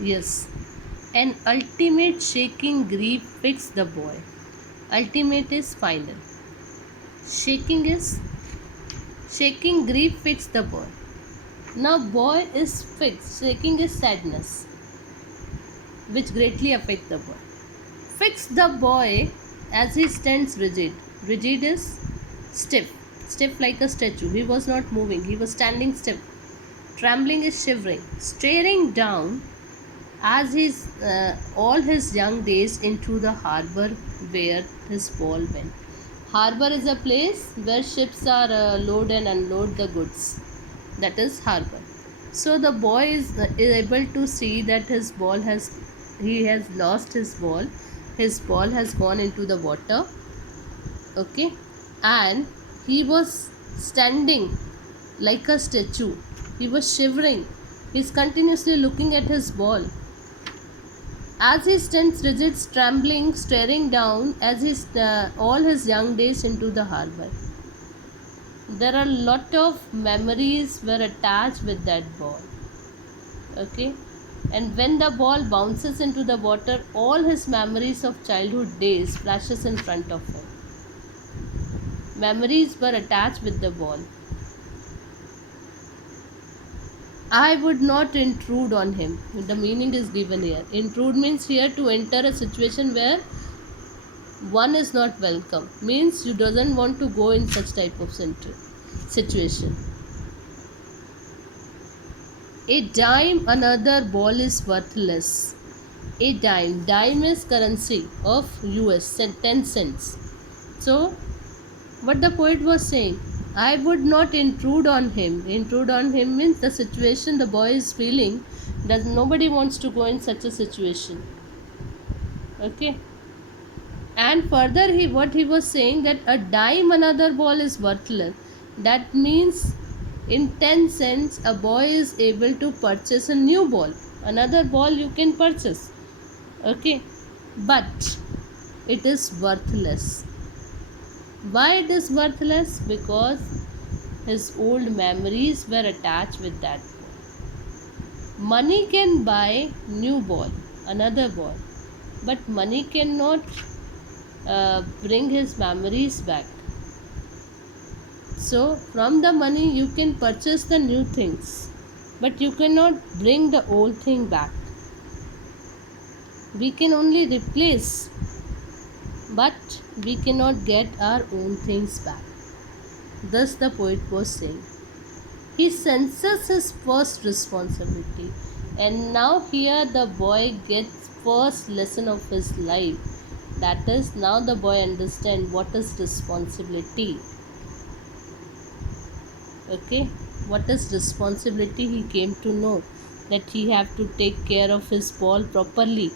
Yes. An ultimate shaking grief fixed the boy. Ultimate is final. Shaking is shaking grief fixed the boy. Now boy is fixed. Shaking is sadness, which greatly affect the boy. Fix the boy as he stands rigid. Rigid is stiff. Stiff like a statue. He was not moving. He was standing stiff. Trembling is shivering. Staring down as his all his young days into the harbor where his ball went. Harbor is a place where ships are load and unload the goods. That is harbor. So the boy is able to see that his ball has he has lost his ball. His ball has gone into the water. Okay, and he was standing like a statue. He was shivering. He's continuously looking at his ball. As he stands rigid, trembling, staring down as all his young days into the harbor. There are a lot of memories were attached with that ball. Okay, and when the ball bounces into the water, all his memories of childhood days flashes in front of him. Memories were attached with the ball. I would not intrude on him. The meaning is given here. Intrude means here to enter a situation where one is not welcome. Means you doesn't want to go in such type of situation. A dime another ball is worthless. A dime. Dime is currency of US 10 cents. So what the poet was saying, I would not intrude on him. Intrude on him means the situation the boy is feeling, does nobody wants to go in such a situation. Okay, and further what he was saying, that a dime another ball is worthless. That means in 10 cents a boy is able to purchase a new ball, another ball you can purchase. Okay, but it is worthless. Why it is worthless? Because his old memories were attached with that ball. Money can buy new ball, another ball, but money cannot bring his memories back. So from the money you can purchase the new things, but you cannot bring the old thing back. We can only replace, but we cannot get our own things back. Thus the poet was saying. He senses his first responsibility, and now here the boy gets first lesson of his life. That is, now the boy understands what is responsibility. Okay, what is responsibility? He came to know that he have to take care of his ball properly.